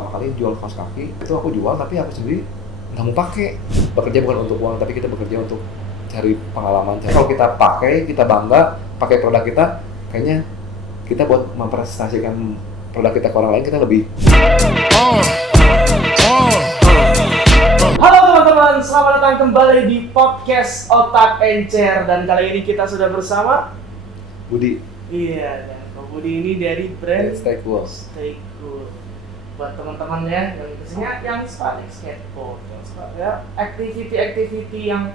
pertama kali jual kaos kaki itu aku jual, tapi aku sendiri nggak mau pakai. Bekerja bukan untuk uang, tapi kita bekerja untuk cari pengalaman. Kalau kita pakai, kita bangga pakai produk kita, kayaknya kita buat mempresentasikan produk kita ke orang lain, kita lebih. Halo teman-teman, selamat datang kembali di podcast Otak Encer. Dan kali ini kita sudah bersama Budi. Iya, dan Kak Budi ini dari brand Stay Cool. Stay Cool. Buat teman-temannya yang biasanya yang suka skateboard, yang suka ya activity yang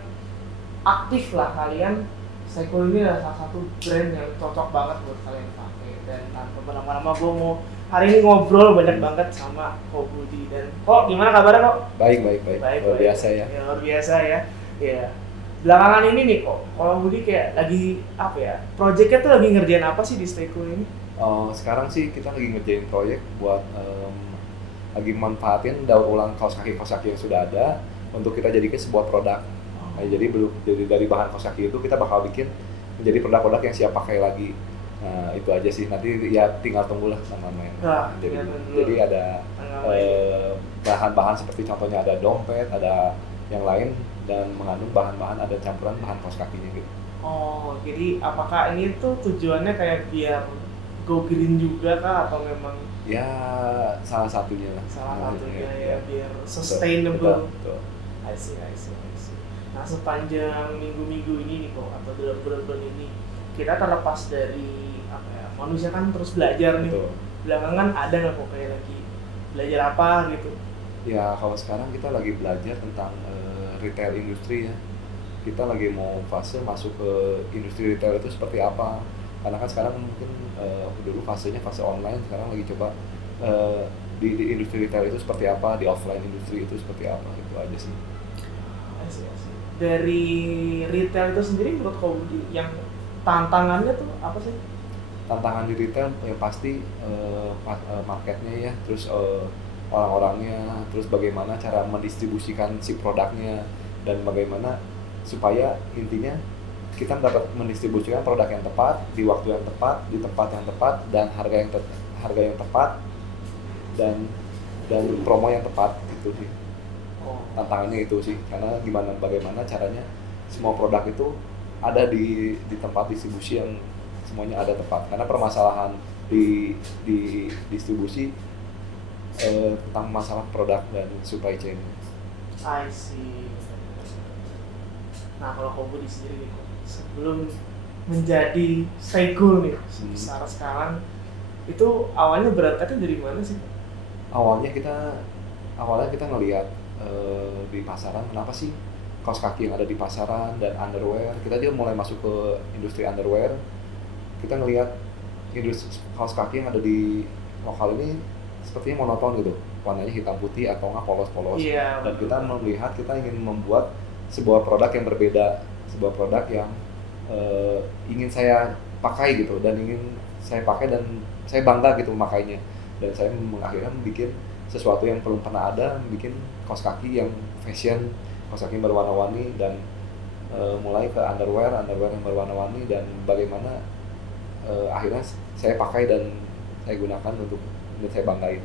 aktif lah kalian. Stay Cool ini adalah salah satu brand yang cocok banget buat kalian pakai. Dan tanpa berlama-lama gue mau hari ini ngobrol banyak banget sama Kak Budi. Dan kok gimana kabarnya kok? Baik. Luar biasa ya. Ya, luar biasa ya. Ya. Belakangan ini nih kok, kalau Budi kayak lagi apa ya? Projectnya tuh lagi ngerjain apa sih di Stay Cool ini? Sekarang sih kita lagi ngerjain proyek buat lagi manfaatin daur ulang kaos kaki yang sudah ada untuk kita jadikan sebuah produk. Nah, jadi dari bahan kaos kaki itu kita bakal bikin menjadi produk-produk yang siap pakai lagi. Nah, itu aja sih, nanti ya tinggal tunggulah namanya. Nah, jadi ada bahan-bahan seperti contohnya ada dompet, ada yang lain, dan mengandung bahan-bahan, ada campuran bahan kaos kakinya gitu. Oh, jadi apakah ini tuh tujuannya kayak biar go green juga kah atau memang Ya, salah satunya lah. ya biar sustainable. Betul. I see. Nah, sepanjang minggu-minggu ini nih kok, atau dalam bulan-bulan ini, kita terlepas dari apa ya, manusia kan terus belajar nih. Betul. Belakangan ada nggak kok kayak lagi belajar apa gitu? Ya, kalau sekarang kita lagi belajar tentang retail industri ya. Kita lagi mau fase masuk ke industri retail itu seperti apa. Karena kan sekarang mungkin dulu fasenya fase online, sekarang lagi coba di industri retail itu seperti apa, di offline industri itu seperti apa, itu aja sih. I see. Dari retail itu sendiri menurut kau Budi, yang tantangannya tuh apa sih? Tantangan di retail yang pasti marketnya ya, terus orang-orangnya, terus bagaimana cara mendistribusikan si produknya, dan bagaimana supaya intinya kita mendistribusikan produk yang tepat di waktu yang tepat, di tempat yang tepat, dan harga yang tepat, dan promo yang tepat. Itu sih tantangannya, itu sih, karena bagaimana caranya semua produk itu ada di tempat distribusi yang semuanya ada tepat. Karena permasalahan di distribusi tentang masalah produk dan supply chain. I see. Nah, kalau kau Budi sendiri nih, sebelum menjadi Stay Cool nih sebesar sekarang, itu awalnya berangkatnya dari mana sih? Awalnya kita ngelihat di pasaran, kenapa sih kaos kaki yang ada di pasaran dan underwear. Kita juga mulai masuk ke industri underwear. Kita ngelihat industri kaos kaki yang ada di lokal ini sepertinya monoton gitu, warnanya hitam putih atau nggak polos-polos. Yeah, dan kita melihat, kita ingin membuat sebuah produk yang berbeda, sebuah produk yang ingin saya pakai gitu, dan ingin saya pakai dan saya bangga gitu memakainya. Dan saya mengakhirkan bikin sesuatu yang belum pernah ada, bikin kaos kaki yang fashion, kaos kaki yang berwarna-warni, dan mulai ke underwear yang berwarna-warni, dan bagaimana akhirnya saya pakai dan saya gunakan untuk saya banggain.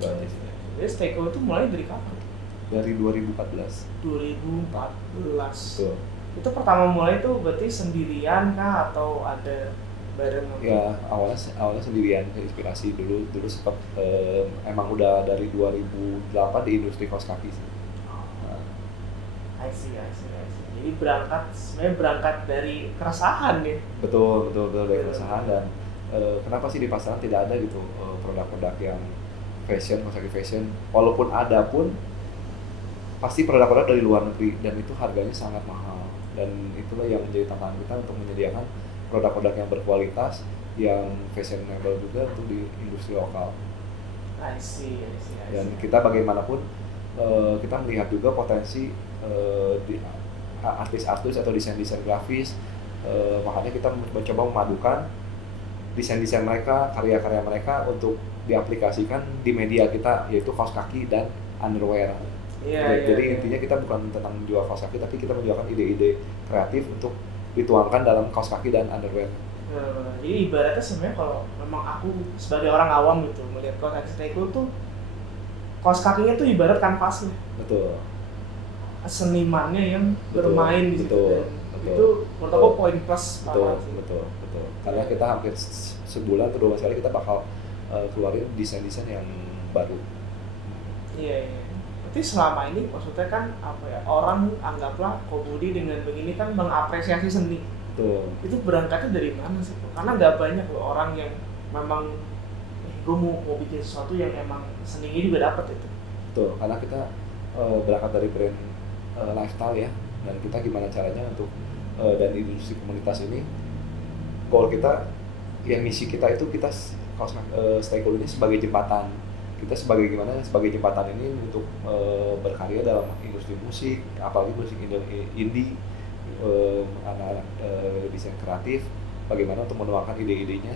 Jadi Stay Cool itu mulai dari kapan? Dari 2014. 2014. Betul. Itu pertama mulai tuh berarti sendirian kah atau ada bareng? Ya, awalnya sendirian, inspirasi dulu sempat emang udah dari 2008 di industri kaos kaki sih. Nah. I see. Jadi sebenarnya berangkat dari keresahan ya. Betul dari keresahan. Dan kenapa sih di pasaran tidak ada gitu produk-produk yang fashion, kaos kaki fashion. Walaupun ada pun pasti produk-produk dari luar negeri, dan itu harganya sangat mahal. Dan itulah yang menjadi tantangan kita untuk menyediakan produk-produk yang berkualitas, yang fashionable juga untuk di industri lokal. I see. Dan kita bagaimanapun kita melihat juga potensi di artis-artis atau desain-desain grafis, makanya kita mencoba memadukan desain-desain mereka, karya-karya mereka untuk diaplikasikan di media kita, yaitu kaos kaki dan underwear. Jadi intinya kita bukan tentang menjual kaos kaki, tapi kita menjualkan ide-ide kreatif untuk dituangkan dalam kaos kaki dan underwear. Jadi ibaratnya sebenarnya kalau memang aku sebagai orang awam gitu melihat kaos kaki Stay Cool tuh kaos kakinya tuh ibarat kanvasnya, betul senimannya yang betul bermain di situ. betul Dan betul itu menurut aku poin plus betul banget sih. betul betul karena kita hampir sebulan atau 2 kali kita bakal keluarin desain-desain yang baru. Iya, iya. Berarti selama ini maksudnya kan apa ya, orang anggaplah Kobudi dengan begini kan mengapresiasi seni. Betul Itu berangkatnya dari mana sih? Karena nggak banyak loh orang yang memang gue mau bikin sesuatu yang emang seninya juga dapet itu. betul karena kita berangkat dari brand lifestyle ya, dan kita gimana caranya untuk dan industri komunitas ini, goal kita yang misi kita itu kita kaos Stay Cool ini sebagai jembatan, kita sebagai gimana sebagai jembatan ini untuk berkarya dalam industri musik, apalagi musik indie, anak-anak desain kreatif, bagaimana untuk menuangkan ide-idenya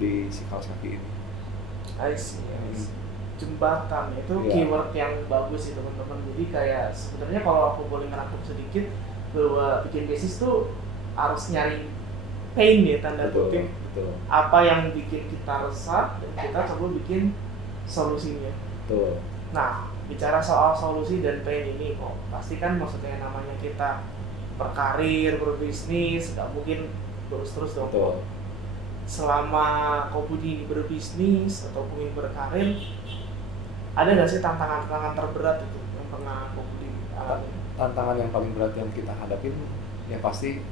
di si kaos kaki ini. I see, I see. Jembatan itu Iya. keyword yang bagus sih teman-teman. Jadi kayak sebenarnya kalau aku boleh ngerangkum sedikit bahwa bikin bisnis tuh harus nyari pain ya, tanda Betul kutip, betul apa yang bikin kita resah dan kita coba bikin solusinya. betul Nah, bicara soal solusi dan pain ini kok pasti kan maksudnya namanya kita berkarir, berbisnis, nggak mungkin terus-terus dong. betul. Selama Kobudi berbisnis ataupun ingin berkarir, ada nggak sih tantangan-tantangan terberat itu yang pernah Kobudi alami? Tantangan yang paling berat yang kita hadapin ya pasti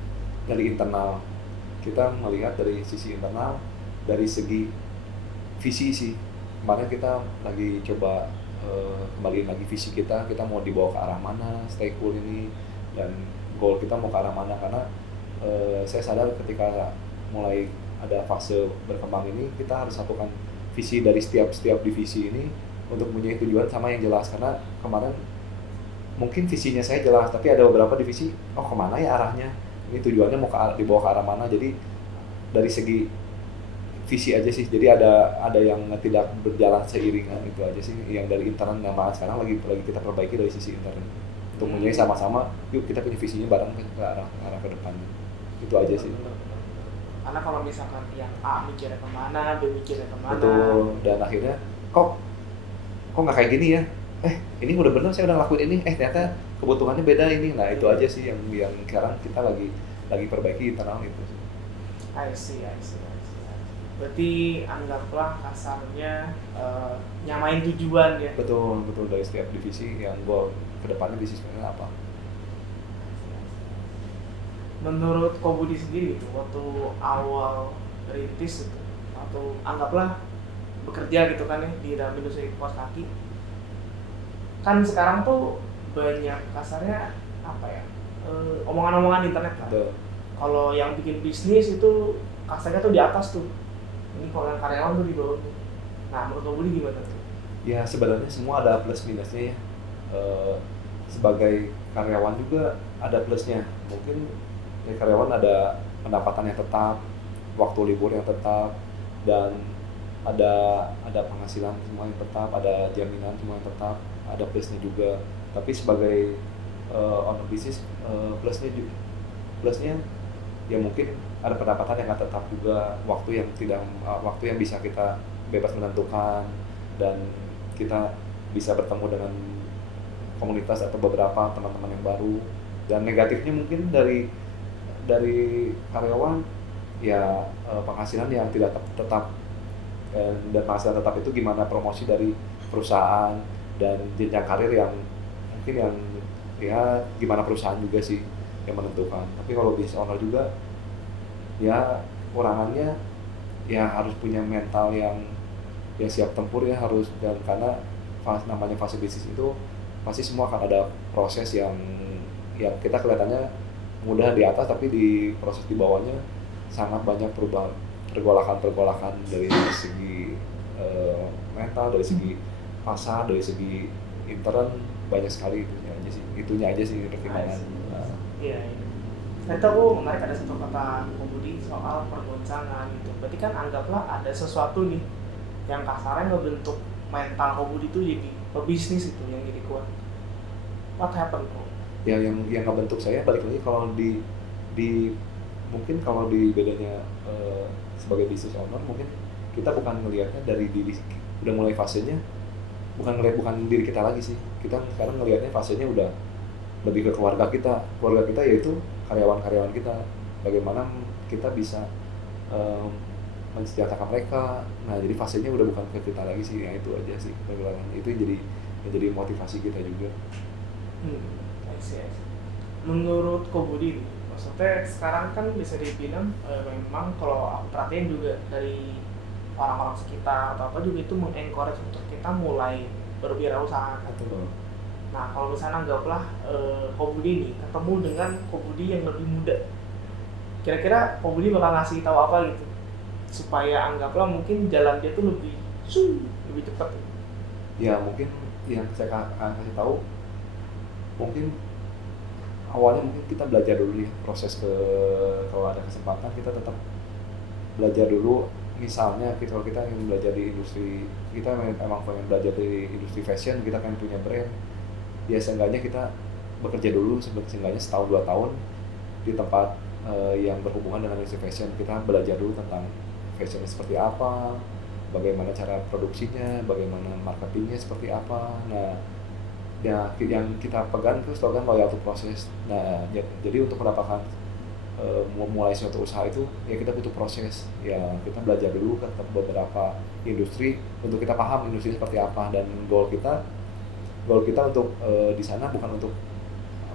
dari internal. Kita melihat dari sisi internal, dari segi visi sih. Kemarin kita lagi coba kembaliin lagi visi kita mau dibawa ke arah mana Stay Cool ini, dan goal kita mau ke arah mana, karena saya sadar ketika mulai ada fase berkembang ini kita harus satukan visi dari setiap divisi ini untuk punya tujuan sama yang jelas. Karena kemarin mungkin visinya saya jelas tapi ada beberapa divisi kemana ya arahnya, ini tujuannya mau dibawa ke arah mana. Jadi dari segi visi aja sih, jadi ada yang tidak berjalan seiringan, itu aja sih yang dari internal. Yang malah sekarang lagi kita perbaiki dari sisi internal untuk punya sama-sama, yuk kita punya visinya bareng ke arah ke depannya, itu aja sih. Karena kalau misalkan yang A mikirnya kemana, B mikirnya kemana. Betul, dan akhirnya kok nggak kayak gini ya, ini udah bener saya udah ngelakuin ini, ternyata kebutuhannya beda ini. Nah itu aja sih yang sekarang kita lagi perbaiki internal itu sih. I see. Berarti anggaplah kasarnya nyamain tujuan ya. Betul dari setiap divisi yang goal kedepannya bisnisnya apa. Menurut Kobudi sendiri itu waktu awal rintis itu, atau anggaplah bekerja gitu kan ya di dalam industri kaos kaki, kan sekarang tuh banyak kasarnya apa ya, omongan-omongan di internet lah. Betul. Kalau yang bikin bisnis itu kasarnya tuh di atas tuh, ini kalau yang karyawan tuh di bawah tuh. Nah menurut Kobudi gimana tuh? Ya sebenarnya semua ada plus minusnya ya. Sebagai karyawan juga ada plusnya. Mungkin dari karyawan ada pendapatan yang tetap, waktu libur yang tetap, dan ada penghasilan semua yang tetap, ada jaminan semua yang tetap, ada plusnya juga. Tapi sebagai owner bisnis, plusnya ya mungkin ada pendapatan yang nggak tetap juga, waktu yang bisa kita bebas menentukan, dan kita bisa bertemu dengan komunitas atau beberapa teman-teman yang baru. Dan negatifnya mungkin dari karyawan ya penghasilan yang tidak tetap, dan penghasilan tetap itu gimana promosi dari perusahaan dan jenjang karir yang mungkin yang ya gimana perusahaan juga sih yang menentukan. Tapi kalau business owner juga ya kurangannya ya harus punya mental yang siap tempur ya, harus. Dan karena namanya fase bisnis itu pasti semua akan ada proses yang kita kelihatannya mudah di atas, tapi di proses di bawahnya sangat banyak perubahan, pergolakan dari segi mental, dari segi pasar, dari segi intern, banyak sekali itunya aja sih pertimbangan. Iya. Nah itu aku menarik, ada satu kata Kobudi soal pergoncangan gitu. Berarti kan anggaplah ada sesuatu nih yang kasarnya ngebentuk mental Kobudi itu jadi pebisnis itu yang jadi kuat. What happened bro? Ya yang ngebentuk saya balik lagi, kalau di mungkin kalau di bedanya sebagai business owner, mungkin kita bukan melihatnya dari diri, udah mulai fasenya bukan diri kita lagi sih, kita sekarang ngelihatnya fasenya udah lebih ke keluarga kita yaitu karyawan-karyawan kita, bagaimana kita bisa em, mensejahterakan mereka. Nah jadi fasenya udah bukan ke kita lagi sih, ya itu aja sih pergerakan itu yang jadi motivasi kita juga. I see, I see. Menurut Ko Budi nih, maksudnya sekarang kan bisa dibilang memang kalau aku perhatiin juga dari orang-orang sekitar atau apa juga itu mengencourage untuk kita mulai berwirausaha kan. Betul. Nah kalau misalnya anggaplah Ko Budi nih ketemu dengan Ko Budi yang lebih muda, kira-kira Ko Budi bakal ngasih tahu apa gitu supaya anggaplah mungkin jalan dia tuh lebih cepat gitu. Ya mungkin yang saya kasih tahu, mungkin awalnya mungkin kita belajar dulu ya proses kalau ada kesempatan kita tetap belajar dulu. Misalnya kalau kita ingin belajar di industri, kita emang pengen belajar di industri fashion, kita pengen punya brand, ya seenggaknya kita bekerja dulu seenggaknya setahun 2 tahun di tempat yang berhubungan dengan industri fashion. Kita belajar dulu tentang fashion seperti apa, bagaimana cara produksinya, bagaimana marketingnya seperti apa. Nah ya yang kita pegang itu slogan loyal to proses. Nah jadi untuk mendapatkan memulai suatu usaha itu ya kita butuh proses, ya kita belajar dulu ke beberapa industri untuk kita paham industri seperti apa, dan goal kita untuk di sana bukan untuk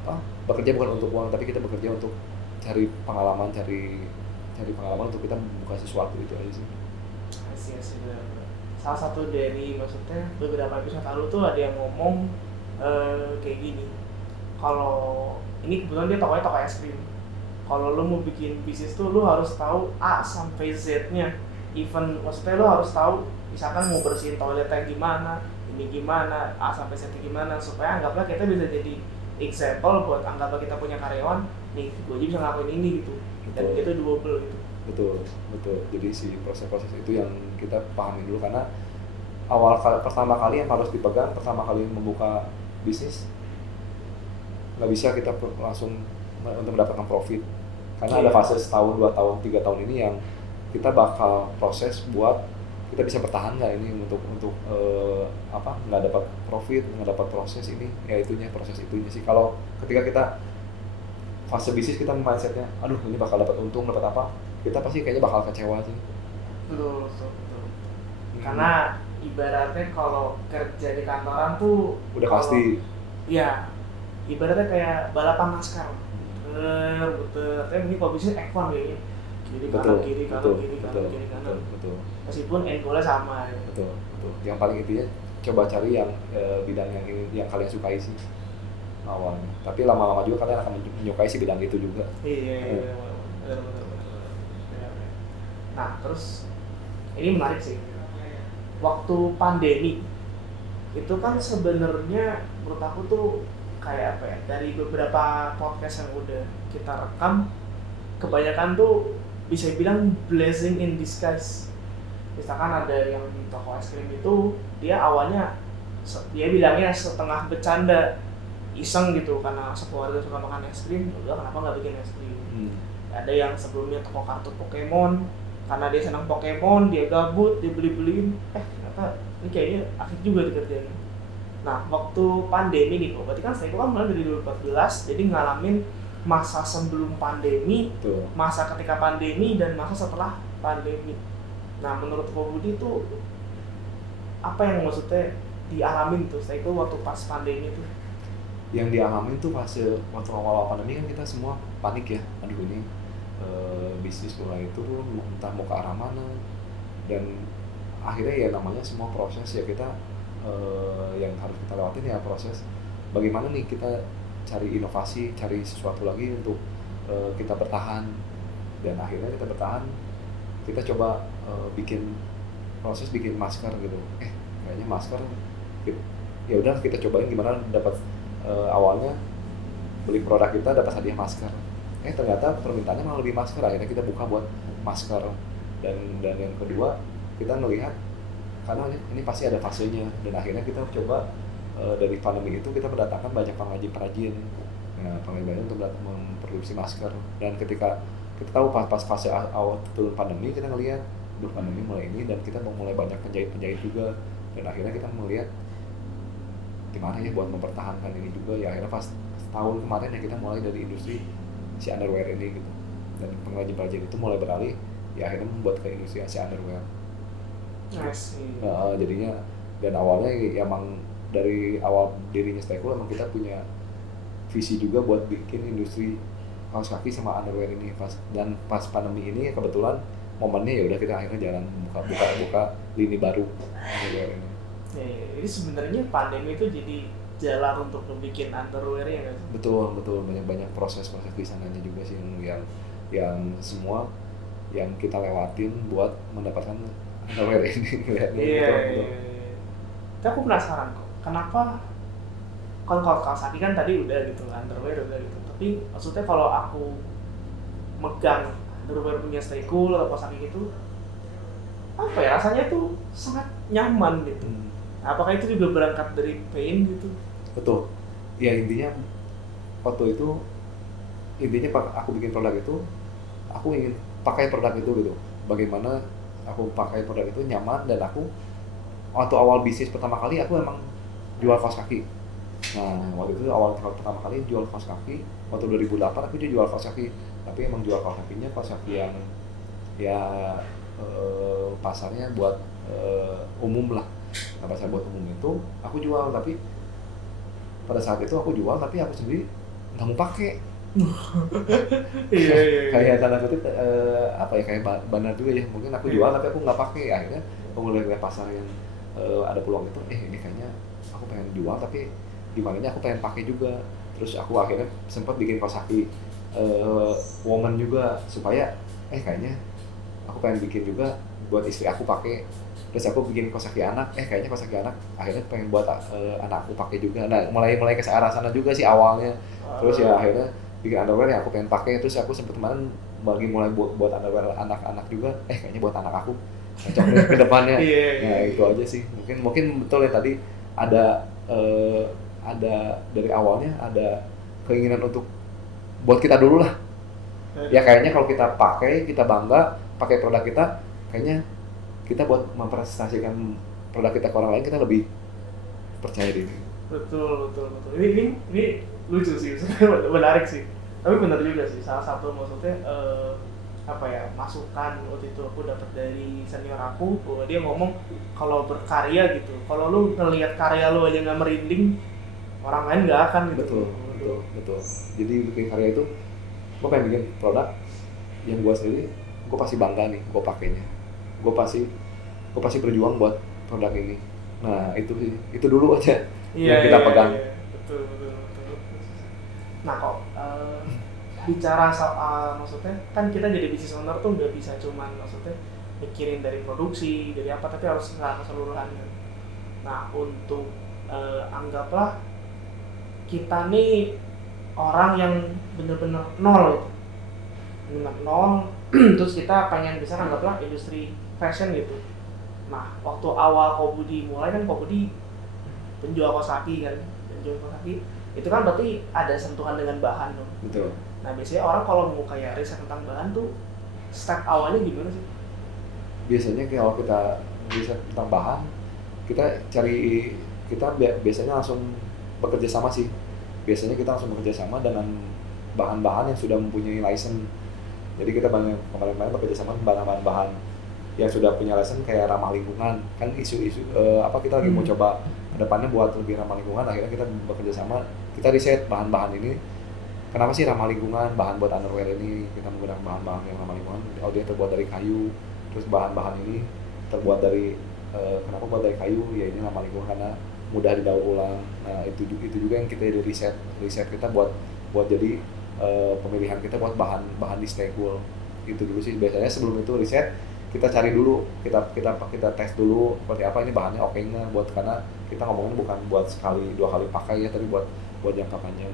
apa, bekerja bukan untuk uang, tapi kita bekerja untuk cari pengalaman untuk kita membuka sesuatu, itu aja sih. Asik benar-benar. Salah satu dari maksudnya beberapa episode lalu tuh ada yang ngomong kayak gini. Kalau ini kebetulan dia tokonya toko es krim. Kalau lo mau bikin bisnis tuh lo harus tahu A sampai Z-nya. Even maksudnya lo harus tahu misalkan mau bersihin toiletnya gimana, ini gimana, A sampai Z gimana, supaya anggaplah kita bisa jadi example buat anggaplah kita punya karyawan, nih gue aja bisa ngelakuin ini gitu. Dan Betul. itu double gitu. Betul. Jadi si proses-proses itu yang kita pahami dulu, karena pertama kali yang harus dipegang, pertama kali membuka bisnis, nggak bisa kita langsung untuk mendapatkan profit, karena ada fase setahun, 2 tahun, 3 tahun ini yang kita bakal proses buat kita bisa bertahan nggak ini untuk nggak dapat profit, nggak dapat proses ini, ya proses itunya sih. Kalau ketika kita fase bisnis kita mindsetnya, aduh ini bakal dapat untung, dapat apa, kita pasti kayaknya bakal kecewa sih. Betul. Karena ibaratnya kalau kerja di kantoran tuh udah pasti. Ya, ibaratnya kayak balapan NASCAR. Betul. Tapi ini kalau bisnis F1 kayaknya. Kiri kanan. Betul. Meskipun end goalnya sama. Ya. Betul. Yang paling intinya coba cari yang bidang yang kalian sukai sih awalnya. Tapi lama-lama juga kalian akan menyukai si bidang itu juga. Iya. Benar. Nah, terus ini menarik sih. Waktu pandemi itu kan sebenarnya menurut aku tuh kayak apa ya, dari beberapa podcast yang udah kita rekam, kebanyakan tuh bisa bilang blessing in disguise. Misalkan ada yang di toko es krim itu, dia awalnya dia bilangnya setengah bercanda, iseng gitu, karena sekeluarga suka makan es krim, udah kenapa nggak bikin es krim. Ada yang sebelumnya toko kartu Pokemon, karena dia senang Pokemon, dia gabut, dia beli-beliin, ternyata ini kayaknya asik juga dikerjain. Nah, waktu pandemi nih, berarti kan saya kan mulai dari 2014, jadi ngalamin masa sebelum pandemi, Tuh. masa ketika pandemi, dan masa setelah pandemi. Nah, menurut Ko Budi itu apa yang maksudnya dialamin tuh, saya itu waktu pas pandemi itu? Yang dialamin tuh waktu awal pandemi kan kita semua panik ya, aduh ini bisnis mulai turun, entah mau ke arah mana, dan akhirnya ya namanya semua proses ya kita yang harus kita lewatin ya proses bagaimana nih kita cari inovasi, cari sesuatu lagi untuk kita bertahan, dan akhirnya kita bertahan, kita coba bikin masker gitu. Kayaknya masker ya udah kita cobain gimana dapat awalnya beli produk kita dapat hadiah masker. Ternyata permintaannya malah lebih masker, akhirnya kita buka buat masker. Dan yang kedua kita melihat karena ini pasti ada fasenya, dan akhirnya kita coba dari pandemi itu kita mendatangkan banyak pengrajin. Nah, pengrajin untuk memproduksi masker, dan ketika kita tahu pas fase awal turun pandemi kita ngelihat pandemi mulai ini, dan kita mau mulai banyak penjahit juga, dan akhirnya kita melihat gimana ya buat mempertahankan ini juga ya, akhirnya pas tahun kemarin ya kita mulai dari industri si underwear ini gitu, dan pengrajin-pengrajin itu mulai beralih ya akhirnya membuat ke industri si underwear. Asik. Jadinya dan awalnya ya emang dari awal dirinya Staycool emang kita punya visi juga buat bikin industri kaos kaki sama underwear ini pas pandemi ini ya kebetulan momennya ya udah kita akhirnya jalan buka lini baru underwear ini. Jadi sebenarnya pandemi itu jadi jalan untuk bikin underwear ya nggak sih? Betul banyak proses di sananya juga sih yang semua yang kita lewatin buat mendapatkan underwear ini. Iya. Tapi aku penasaran kok, kenapa kalau kaos kaki kan tadi udah gitu, underwear udah gitu. Tapi maksudnya kalau aku megang underwear punya Staycool atau kaos kaki gitu, apa ya rasanya tuh sangat nyaman gitu. Apakah itu juga berangkat dari pain gitu? Betul. Ya intinya waktu itu aku bikin produk itu, aku ingin pakai produk itu gitu. Bagaimana aku pakai produk itu nyaman, dan aku waktu awal bisnis pertama kali aku emang jual kaos kaki. Nah waktu itu awal pertama kali jual kaos kaki waktu 2008 aku jual kaos kaki, tapi emang jual kaos kakinya kaos kaki yang ya pasarnya buat umum lah. Nah pasar buat umum itu aku jual, tapi pada saat itu aku jual tapi aku sendiri nggak mau pakai. Iya. Kayak tanda kutip apa ya, kayak bandar juga ya, mungkin aku jual tapi aku nggak pakai. Akhirnya aku ngeliat pasar yang ada peluang itu, ini kayaknya aku pengen jual tapi gimana aku pengen pakai juga. Terus aku akhirnya sempat bikin kaos kaki woman juga, supaya kayaknya aku pengen bikin juga buat istri aku pakai. Terus aku bikin kaos kaki anak, kayaknya kaos kaki anak akhirnya pengen buat anak aku pakai juga. Nah mulai ke arah sana juga sih awalnya. Terus ya akhirnya bikin underwear yang aku pengen pakai. Terus aku sempet kemarin mulai buat underwear anak-anak juga, kayaknya buat anak aku cocok nih ke depannya. Nah itu aja sih, mungkin betul ya tadi ada dari awalnya ada keinginan untuk buat kita dulu lah. Ya kayaknya kalau kita pakai, kita bangga pakai produk kita, kayaknya kita buat mempresentasikan produk kita ke orang lain kita lebih percaya diri. Betul. Ini lucu sih, sebenarnya menarik sih. Tapi benar juga sih, salah satu maksudnya masukan waktu itu aku dapat dari senior aku, bahwa dia ngomong kalau berkarya gitu, kalau lu ngelihat karya lu aja nggak merinding, orang lain nggak akan gitu. Betul. Jadi bikin karya itu, gue pengen bikin produk yang gue sendiri, gue pasti bangga nih gue pakainya. Gue pasti berjuang buat produk ini. Nah itu dulu aja yang kita pegang. Iya. Betul. Nah kok bicara soal maksudnya kan kita jadi business owner tuh nggak bisa cuman maksudnya mikirin dari produksi dari apa, tapi harus nggak keseluruhannya. Nah untuk anggaplah kita nih orang yang bener-bener nol terus kita pengen bisa anggaplah industri fashion gitu. Nah waktu awal Kobudi mulai kan, Kobudi penjual kaos kaki kan, itu kan berarti ada sentuhan dengan bahan dong. Betul. Nah biasanya orang kalau mau kayak riset tentang bahan tuh step awalnya gimana sih? Biasanya kalau kita riset tentang bahan, kita biasanya langsung bekerja sama sih. Biasanya kita langsung bekerja sama dengan bahan-bahan yang sudah mempunyai license. Jadi kita kemarin bekerja sama dengan bahan-bahan yang sudah punya license kayak ramah lingkungan. Kan isu-isu kita lagi mau coba kedepannya buat lebih ramah lingkungan. Akhirnya kita bekerja sama, kita riset bahan-bahan ini kenapa sih ramah lingkungan. Bahan buat underwear ini kita menggunakan bahan-bahan yang ramah lingkungan. Dia terbuat dari kayu. Terus bahan-bahan ini terbuat dari kenapa buat dari kayu? Ya ini ramah lingkungan karena mudah didaur ulang. Nah itu juga yang kita riset kita buat jadi pemilihan kita buat bahan di Staycool. Itu dulu sih biasanya. Sebelum itu riset kita cari dulu, kita tes dulu seperti apa ini bahannya, oke nggak buat, karena kita ngomongnya bukan buat sekali 2 kali pakai ya, tapi buat jangka panjang.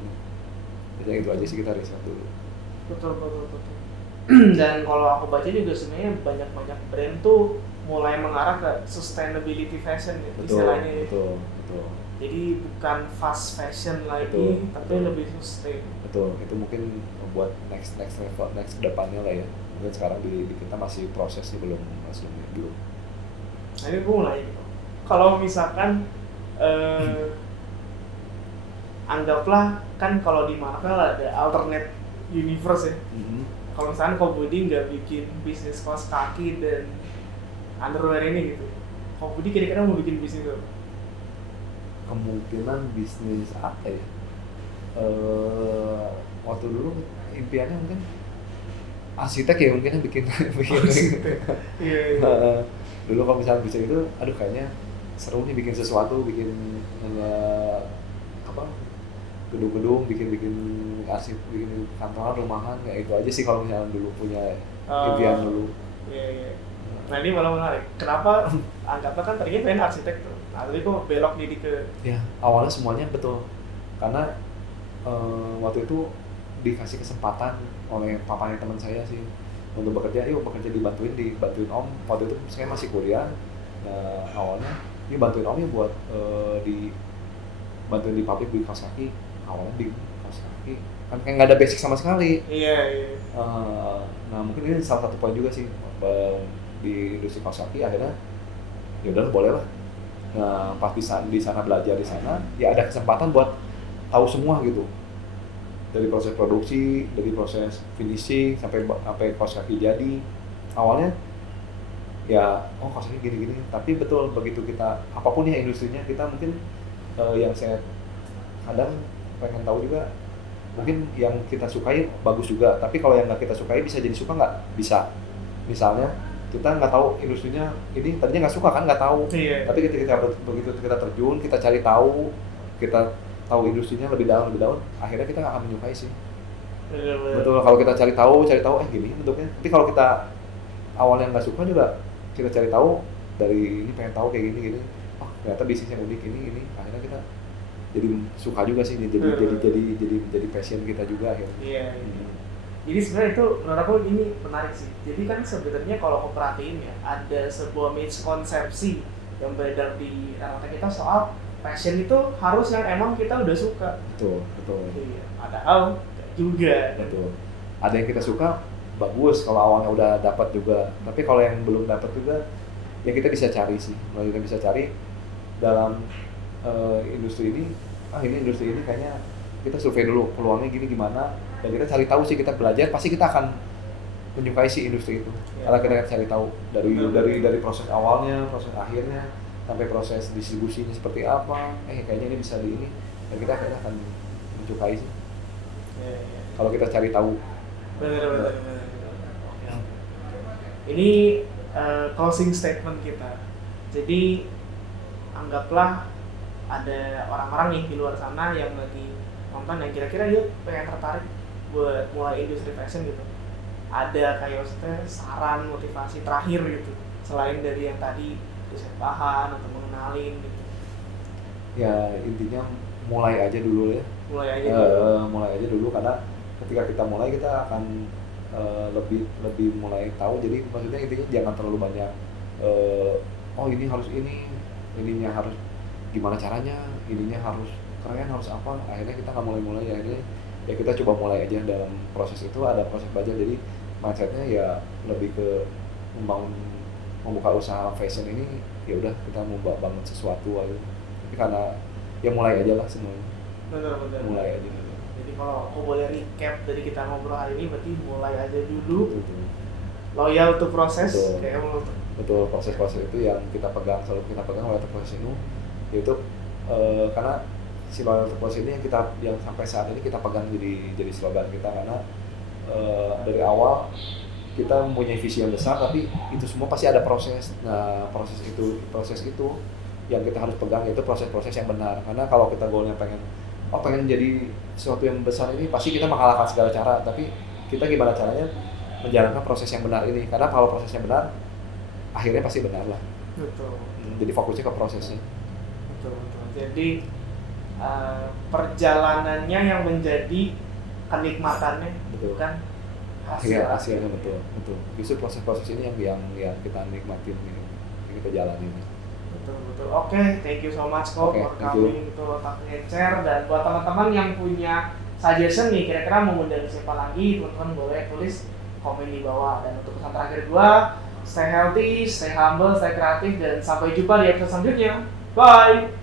Jadi itu aja sih, kita riset dulu. Betul. Dan kalau aku baca juga sebenarnya banyak brand tuh mulai mengarah ke sustainability fashion gitu istilahnya. Betul. Jadi bukan fast fashion lagi, tapi lebih sustain. Betul. Itu mungkin buat next level, next kedepannya lah ya. Mungkin sekarang di kita masih prosesnya belum. Nah ini gue mulai gitu. Kalau misalkan anggaplah kan kalau di Marvel ada alternate universe ya. Kalau misalnya Ko Budi nggak bikin bisnis kaos kaki dan underwear ini gitu, Ko Budi kira-kira mau bikin bisnis apa? Kemungkinan bisnis apa ya? Waktu dulu impiannya mungkin arsitek ya, mungkin bikin Iya, iya. dulu kalau misalnya bisa itu, aduh kayaknya seru nih bikin sesuatu, bikin apa, gedung-gedung, bikin arsip, bikin kantoran, rumahan, kayak itu aja sih kalau misalnya dulu punya impian dulu. Iya, iya. Nah ini malah menarik. Kenapa anggaplah kan tadinya pengen arsitek tuh, nah tapi kok belok jadi ke Ya awalnya semuanya betul, karena waktu itu dikasih kesempatan oleh papanya teman saya sih untuk bekerja, yuk bekerja dibantuin om. Waktu itu saya masih kuliah. Nah awalnya yuk bantuin om ya buat bantuin di pabrik bikin kaos kaki. Awalnya di kaos kaki kan kayak nggak ada basic sama sekali. iya, iya. Nah mungkin ini salah satu poin juga sih di industri kaos kaki. Akhirnya ya udah boleh lah. Nah pas di sana belajar di sana, ya ada kesempatan buat tahu semua gitu, dari proses produksi, dari proses finishing sampai kaos kaki jadi. Awalnya ya kaos kaki gini-gini, tapi betul begitu kita apapun ya industrinya, kita mungkin yang saya kadang pengen tahu juga, mungkin yang kita sukai bagus juga, tapi kalau yang nggak kita sukai bisa jadi suka nggak? Bisa. Misalnya kita nggak tahu industrinya ini, tadinya nggak suka kan, nggak tahu. Iya. Tapi ketika begitu kita terjun, kita cari tahu, kita tahu industrinya lebih dalam, akhirnya kita akan menyukai sih. Bener-bener. Betul, kalau kita cari tahu gini bentuknya. Tapi kalau kita awalnya nggak suka juga, kita cari tahu dari ini, pengen tahu kayak gini, oh ternyata bisnisnya unik ini, akhirnya kita jadi suka juga sih, jadi passion kita juga akhirnya. Iya, iya. Jadi sebenarnya itu menurut aku ini menarik sih. Jadi kan sebenarnya kalau aku perhatiin ya, ada sebuah miskonsepsi yang beredar di rata kita soal passion itu harus yang emang kita udah suka. Betul. Iya. Padahal enggak juga. Betul. Ada yang kita suka bagus kalau awalnya udah dapat juga. Tapi kalau yang belum dapat juga, ya kita bisa cari sih. Kita bisa cari dalam industri ini. Ini industri ini kayaknya kita survei dulu peluangnya gimana, dan kita cari tahu sih, kita belajar, pasti kita akan menyukai si industri itu. Ya. Karena kita cari tahu dari proses awalnya, proses akhirnya, sampai proses distribusinya seperti apa. Kayaknya ini bisa di ini, dan kita akhirnya akan menyukai sih. Ya. Kalau kita cari tahu. Benar. Ini closing statement kita. Jadi anggaplah ada orang-orang nih di luar sana yang lagi nonton yang kira-kira dia pengen tertarik buat mulai industri fashion gitu. Ada kayak maksudnya saran, motivasi terakhir gitu, selain dari yang tadi riset bahan atau mengenalin gitu. Ya intinya mulai aja dulu ya. Mulai aja dulu, karena ketika kita mulai kita akan lebih mulai tahu. Jadi maksudnya intinya jangan terlalu banyak ini harus ininya harus gimana caranya, ininya harus keren, harus apa. Akhirnya kita nggak mulai, akhirnya ya kita coba mulai aja. Dalam proses itu ada proses belajar, jadi mindsetnya ya lebih ke membuka usaha fashion ini. Ya udah, kita mau bangun sesuatu aja, tapi karena ya mulai aja lah semuanya. Benar. Mulai aja dulu. Jadi kalau aku boleh recap dari kita ngobrol hari ini, berarti mulai aja dulu. Betul. Loyal to proses. Betul. Kayak menurut. Betul, proses-proses itu yang kita pegang, selalu kita pegang loyal to proses itu. Yaitu karena si loyal to proses ini yang sampai saat ini kita pegang jadi slogan kita, karena dari awal kita mempunyai visi yang besar, tapi itu semua pasti ada proses. Nah proses itu yang kita harus pegang, yaitu proses-proses yang benar. Karena kalau kita goalnya pengen jadi sesuatu yang besar ini, pasti kita mengalahkan segala cara, tapi kita gimana caranya menjalankan proses yang benar ini. Karena kalau prosesnya benar, akhirnya pasti benar lah. Betul. Jadi fokusnya ke prosesnya. Betul. Jadi perjalanannya yang menjadi kenikmatannya, Betul. bukan Hasilnya. Betul. Justru proses-proses ini yang kita nikmatin, yang kita jalanin. Betul. Oke, thank you so much Ko for coming to Otak Ngecer. Dan buat teman-teman yang punya suggestion nih, kira-kira mau undang siapa lagi, teman-teman boleh tulis komen di bawah. Dan untuk pesan terakhir gua, stay healthy, stay humble, stay kreatif, dan sampai jumpa di episode selanjutnya. Bye.